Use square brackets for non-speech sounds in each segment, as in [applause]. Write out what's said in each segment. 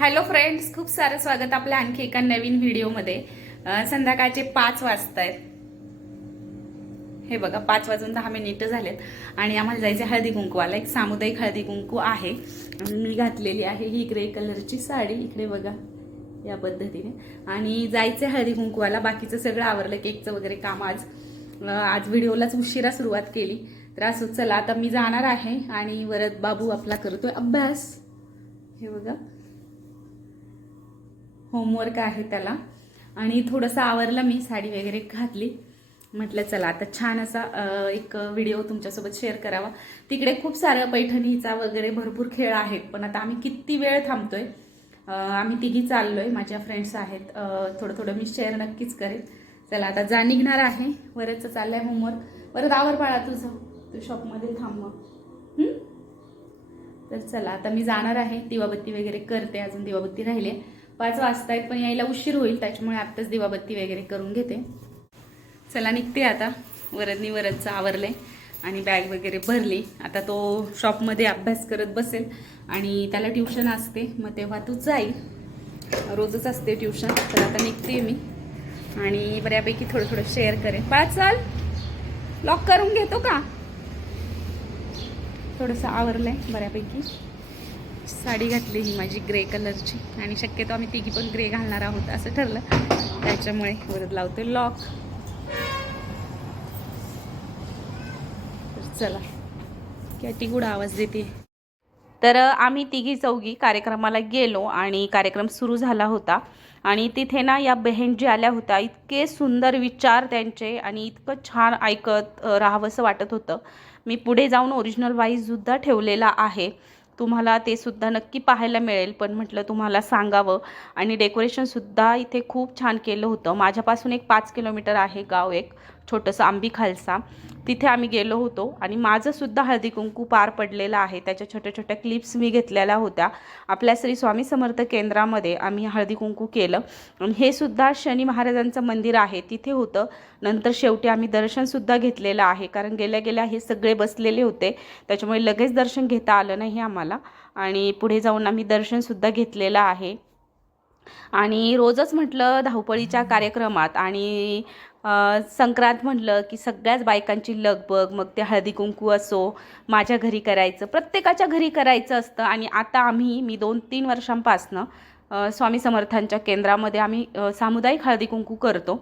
Hello friends खूप सारं स्वागत आपल्या आणखी एका नवीन व्हिडिओमध्ये. संध्याकाळचे पाच वाजतायत. हे बघा पाच वाजून दहा मिनिटं झालेत. आणि आम्हाला जायचे हळदी कुंकवाला. एक सामुदायिक हळदी कुंकू आहे. मी घातलेली आहे ही ग्रे कलरची साडी. इकडे बघा या पद्धतीने. आणि जायचे हळदी कुंकवाला. बाकीचं सगळं आवरलं केकचं वगैरे काम आज. आज व्हिडिओलाच उशिरा सुरुवात केली. तर असं चला आता मी जाणार आहे आणि वरद बाबू आपला करतोय अभ्यास. हे बघा. होमवर्क आहे त्याला. आणि थोडंसं आवरलं मी साडी वगैरे घातली. म्हटलं चला आता छान असा एक व्हिडिओ तुमच्यासोबत शेअर करावा. तिकडे खूप सारं पैठणीचा वगैरे भरपूर खेळ आहेत पण आता आम्ही किती वेळ थांबतोय आम्ही तिघी चाललो आहे माझ्या फ्रेंड्स आहेत थोडं थोडं मी शेअर नक्कीच करेन. चला आता जा निघणार आहे. वरचं चाललंय होमवर्क. परत आवर पाळा तुझं. तू शॉपमध्ये थांब मग. तर चला आता मी जाणार आहे. दिवाबत्ती वगैरे करते अजून दिवाबत्ती राहिले पाच वाजता आहेत पण यायला उशीर होईल त्याच्यामुळे आत्ताच दिवाबत्ती वगैरे करून घेते. चला निघते आता. वरदनी वरदचं आवरले आणि बॅग वगैरे भरली. आता तो शॉपमध्ये अभ्यास करत बसेल आणि त्याला ट्युशन असते. मग तेव्हा तू जाईल. रोजच असते ट्युशन तर आता निघते मी. आणि बऱ्यापैकी थोडं थोडं शेअर करेन. पाच चाल. लॉक करून घेतो का? थोडंसं आवरलं आहे बऱ्यापैकी. साडी घातली ही माझी ग्रे कलरची आणि शक्यतो आम्ही तिघी पण ग्रे घालणार आहोत असं ठरलं. त्याच्यामुळे वरद लावते लॉक तर चला कॅटी गुड आवाज देते. तर आम्ही तिघी चौघी कार्यक्रमाला गेलो आणि कार्यक्रम सुरू झाला होता. आणि तिथे ना या बहीण जी आल्या होत्या इतके सुंदर विचार त्यांचे आणि इतकं छान ऐकत राहावंसं वाटत होतं. मी पुढे जाऊन ओरिजिनल वाईजसुद्धा ठेवलेला आहे. तुम्हाला ते सुद्धा नक्की पाहायला मिळेल. पण म्हटलं तुम्हाला सांगावं. आणि डेकोरेशनसुद्धा इथे खूप छान केलं होतं. माझ्यापासून एक पाच किलोमीटर आहे गाव एक. छोटंसं आंबी खालसा. तिथे आम्ही गेलो होतो आणि माझंसुद्धा हळदी कुंकू पार पडलेलं आहे. त्याच्या छोट्या छोट्या क्लिप्स मी घेतलेल्या होत्या. आपल्या श्री स्वामी समर्थ केंद्रामध्ये आम्ही हळदी कुंकू केलं. आणि हे सुद्धा शनी महाराजांचं मंदिर आहे. तिथे होतं. नंतर शेवटी आम्ही दर्शनसुद्धा घेतलेलं आहे. कारण गेल्या गेल्या हे सगळे बसलेले होते. त्याच्यामुळे लगेच दर्शन घेता आलं नाही आम्हाला. आणि पुढे जाऊन आम्ही दर्शनसुद्धा घेतलेलं आहे. आणि रोजच म्हटलं धावपळीच्या कार्यक्रमात आणि संक्रांत म्हटलं की सगळ्याच बायकांची लगबग मग ते हळदी कुंकू असो माझ्या घरी करायचं प्रत्येकाच्या घरी करायचं असतं. आणि आता आम्ही मी दोन तीन वर्षांपासनं स्वामी समर्थांच्या केंद्रामध्ये आम्ही सामुदायिक हळदी कुंकू करतो.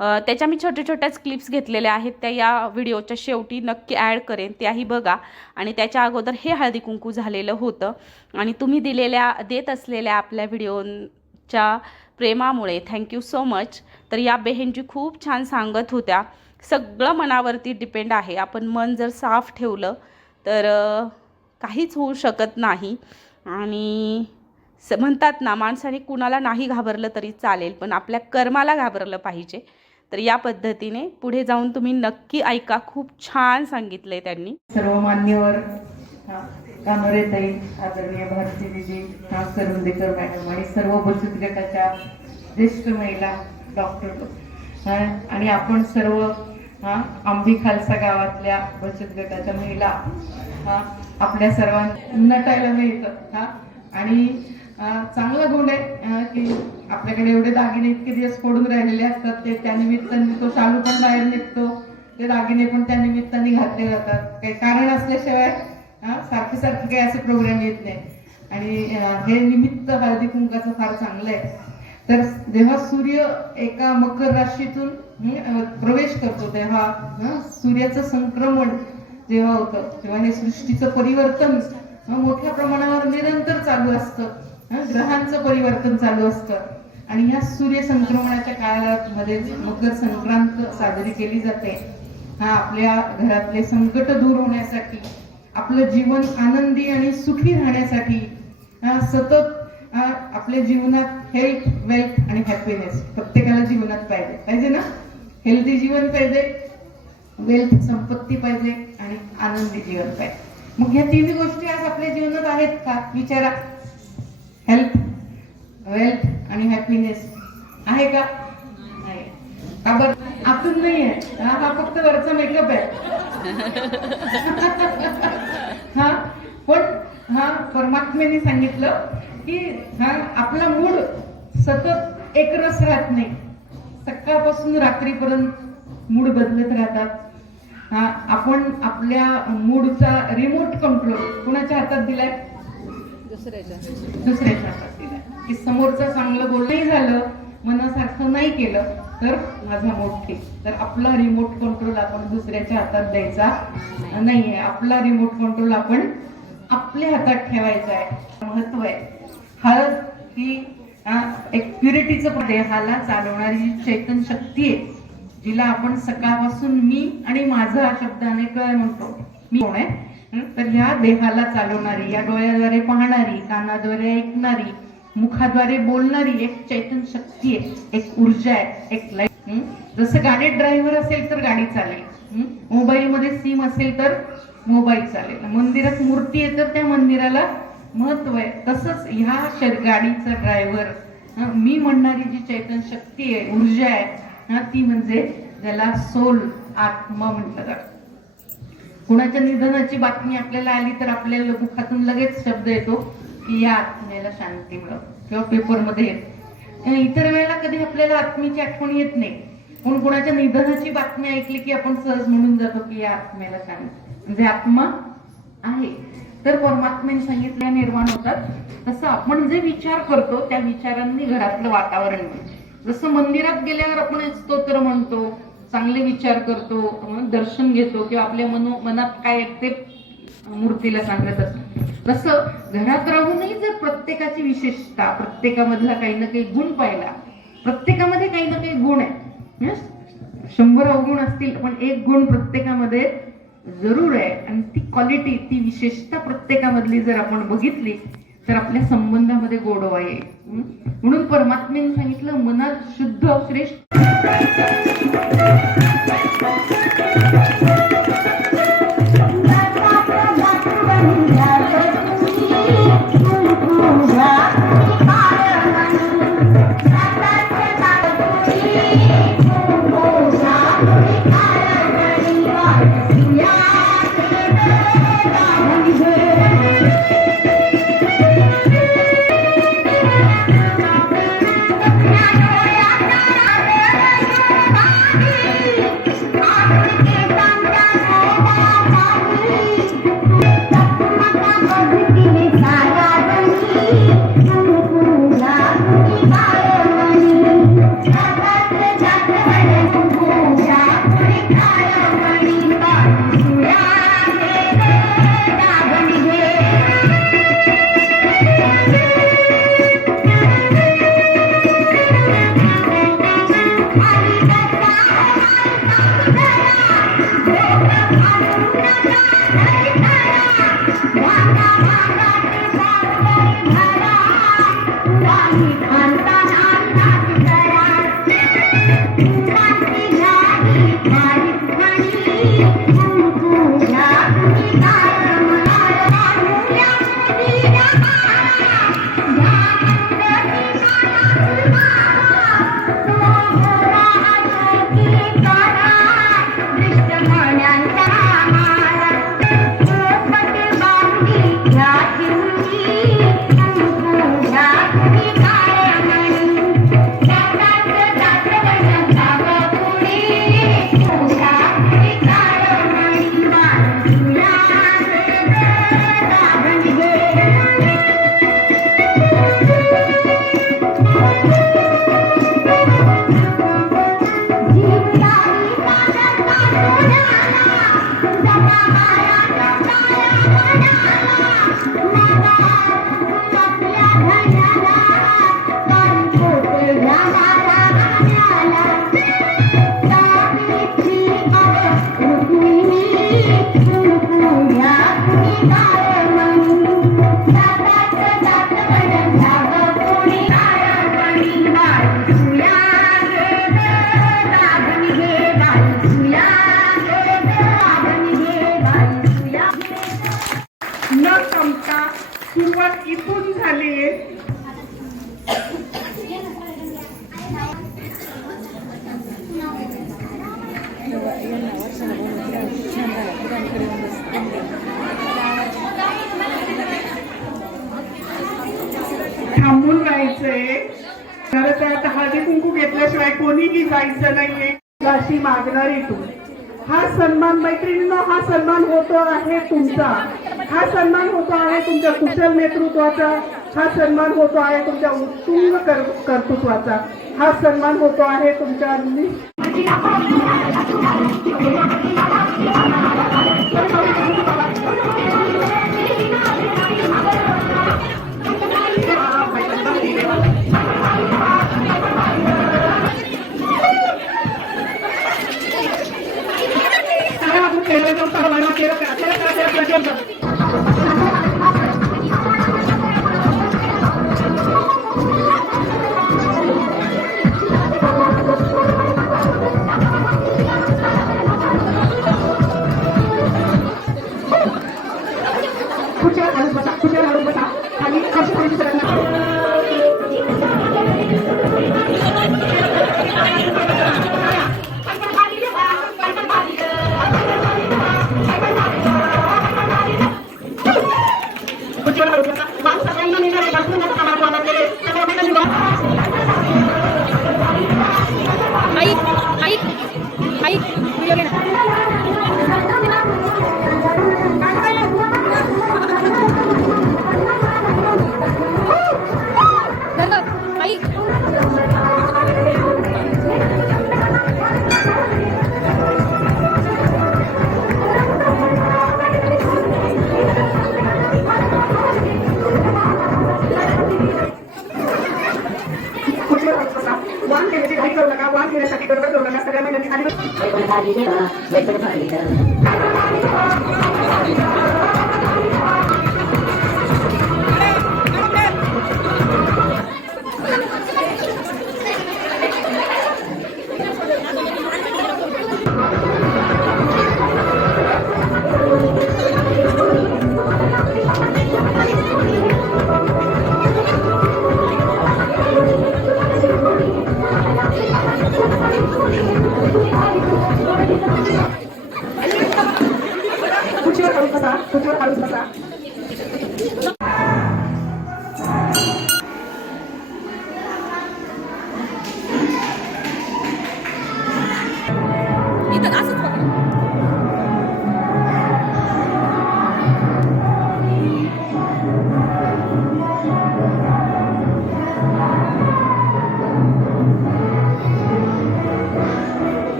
त्याच्या मी छोट्या छोट्याच क्लिप्स घेतलेल्या आहेत त्या या व्हिडिओच्या शेवटी नक्की ॲड करेन त्याही बघा. आणि त्याच्या अगोदर हे हळदी कुंकू झालेलं होतं. आणि तुम्ही दिलेल्या देत असलेल्या आपल्या व्हिडिओच्या प्रेमामुळे. थँक्यू सो मच तर या बेहेनजी खूप छान सांगत होत्या. सगळं मनावरती डिपेंड आहे. आपण मन जर साफ ठेवलं तर काहीच होऊ शकत नाही. आणि स म्हणतात ना माणसाने कुणाला नाही घाबरलं तरी चालेल पण आपल्या कर्माला घाबरलं पाहिजे. तर या पद्धतीने पुढे जाऊन तुम्ही नक्की ऐका. खूप छान सांगितलं आहे त्यांनी. सर्व मान्यवर. कानोरे ताई आदरणीय भारती दिदी हा करंदेकर मॅडम आणि सर्व बचत गटाच्या ज्येष्ठ महिला डॉक्टर आणि आपण सर्व हा आंबी खालसा गावातल्या बचत गटाच्या महिला हा आपल्या सर्वांना नटायला मिळतात हा. आणि चांगला गुण आहे की आपल्याकडे एवढे दागिने इतके दिवस पडून राहिलेले असतात ते त्या निमित्ताने तो शालू पण बाहेर निघतो ते दागिने पण त्या निमित्ताने घातले जातात. काही कारण असल्याशिवाय सारखे सारखे काही असे प्रोग्राम येत नाही. आणि हे निमित्त हळदी कुंकाचं फार चांगलं आहे. तर जेव्हा सूर्य एका मकर राशीतून प्रवेश करतो तेव्हा सूर्याचं संक्रमण जेव्हा होतं तेव्हा हे सृष्टीचं परिवर्तन मोठ्या प्रमाणावर निरंतर चालू असतं. ग्रहांचं परिवर्तन चालू असतं. आणि ह्या सूर्य संक्रमणाच्या काळामध्ये मकर संक्रांत साजरी केली जाते. हा आपल्या घरातले संकट दूर होण्यासाठी आपलं जीवन आनंदी आणि सुखी राहण्यासाठी सतत आपल्या जीवनात हेल्थ वेल्थ आणि हॅपीनेस प्रत्येकाला जीवनात पाहिजे. पाहिजे ना? हेल्दी जीवन पाहिजे वेल्थ संपत्ती पाहिजे आणि आनंदी जीवन पाहिजे. मग ह्या तिन्ही गोष्टी आज आपल्या जीवनात आहेत का? विचारा. हेल्थ वेल्थ आणि हॅपीनेस आहे का? नाही. का बरं? आतून नाही आहे हा हा फक्त वरचा मेकअप आहे. [laughs] हा पण हा परमात्म्याने सांगितलं की हा आपला मूड सतत एकरस राहत नाही. सकाळपासून रात्रीपर्यंत मूड बदलत राहतात. हा आपण आपल्या मूडचा रिमोट कंट्रोल कुणाच्या हातात दिलाय? दुसऱ्याच्या हातात दिलाय. की समोरचं चांगलं बोलणंही झालं मनासारखं नाही केलं तर माझा मोठे तर आपला रिमोट कंट्रोल आपण दुसऱ्याच्या हातात द्यायचा नाहीये. आपला रिमोट कंट्रोल आपण आपल्या हातात ठेवायचा आहे. महत्त्व आहे. हळद ही एक प्युरिटीचं देहाला चालवणारी जी चैतन शक्ती आहे जिला आपण सकाळपासून मी आणि माझा हा काय म्हणतो. मी कोण आहे? तर ह्या देहाला चालवणारी या डोळ्याद्वारे पाहणारी कानाद्वारे ऐकणारी मुखाद्वारे बोलणारी एक चैतन शक्ती आहे एक ऊर्जा आहे एक लाईफ जसं गाडी ड्रायव्हर असेल तर गाडी चालेल. मोबाईल मध्ये सिम असेल तर मोबाईल चालेल. मंदिरात मूर्ती आहे तर त्या मंदिराला महत्त्व आहे. तसंच ह्या शर- गाडीचा ड्रायव्हर मी म्हणणारी जी चैतन शक्ती आहे ऊर्जा आहे हा, ती म्हणजे ज्याला सोल आत्मा म्हटलं जातं. कुणाच्या निधनाची बातमी आपल्याला आली तर आपल्या मुखातून लगेच शब्द येतो. की या आत्म्याला शांती मिळव. किंवा पेपरमध्ये येत. इतर वेळेला कधी आपल्याला आत्मीची आठवण येत नाही. पण कुणाच्या निधनाची बातमी ऐकली की आपण सहज म्हणून जातो की या आत्म्याला शांती. म्हणजे आत्मा आहे. तर परमात्म्याने सांगितल्या निर्माण होतात. तसं आपण जे विचार करतो त्या विचारांनी घरातलं वातावरण जसं मंदिरात गेल्यावर आपण स्तोत्र म्हणतो चांगले विचार करतो दर्शन घेतो किंवा आपल्या मनो मनात काय ते मूर्तीला सांगत असत तसं घरात राहूनही जर प्रत्येकाची विशेषता प्रत्येकामधला काही ना काही गुण पाहिला प्रत्येकामध्ये काही ना काही गुण आहे. शंभर अवगुण असतील पण एक गुण प्रत्येकामध्ये जरूर आहे. आणि ती क्वालिटी ती विशेषता प्रत्येकामधली जर आपण बघितली तर आपल्या संबंधामध्ये गोडवा येईल. म्हणून परमात्म्याने सांगितलं मनात शुद्ध श्रेष्ठ जायचंय. खरं तर आता हळदी कुंकू घेतल्याशिवाय कोणीही जायचं नाहीये अशी मागणारी तू. हा सन्मान मैत्रिणींना हा सन्मान होतो आहे तुमचा. हा सन्मान होतो आहे तुमच्या कुशल नेतृत्वाचा. हा सन्मान होतो आहे तुमच्या उत्तुंग कर्तृत्वाचा. हा सन्मान होतो आहे तुमच्या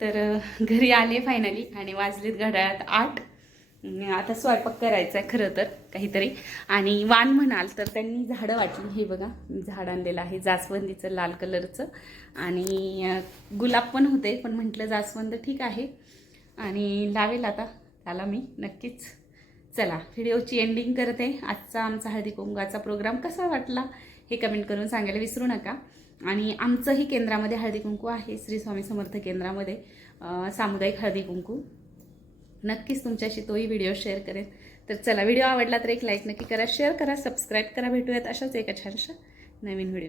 तर घरी आले फायनली आणि वाजलेत घड्याळात आठ. आता स्वयंपाक करायचा आहे खरं तर काहीतरी. आणि वाण म्हणाल तर त्यांनी झाडं वाटली. हे बघा मी झाड आणलेलं आहे जास्वंदीचं लाल कलरचं. आणि गुलाब पण होते पण म्हटलं जास्वंद ठीक आहे. आणि लावेल आता त्याला मी नक्कीच. चला व्हिडिओची एंडिंग करते. आजचा आमचा हळदी कुंकाचा प्रोग्राम कसा वाटला हे कमेंट करून सांगायला विसरू नका. आणि आमचंही केंद्रामध्ये हळदी कुंकू आहे श्री स्वामी समर्थ केंद्रामध्ये सामुदायिक हळदी कुंकू. नक्कीच तुमच्याशी तोही व्हिडिओ शेअर करेन. तर चला व्हिडिओ आवडला तर एक लाईक नक्की करा शेअर करा सबस्क्राईब करा भेटूयात अशाच एका छानशा नवीन व्हिडिओ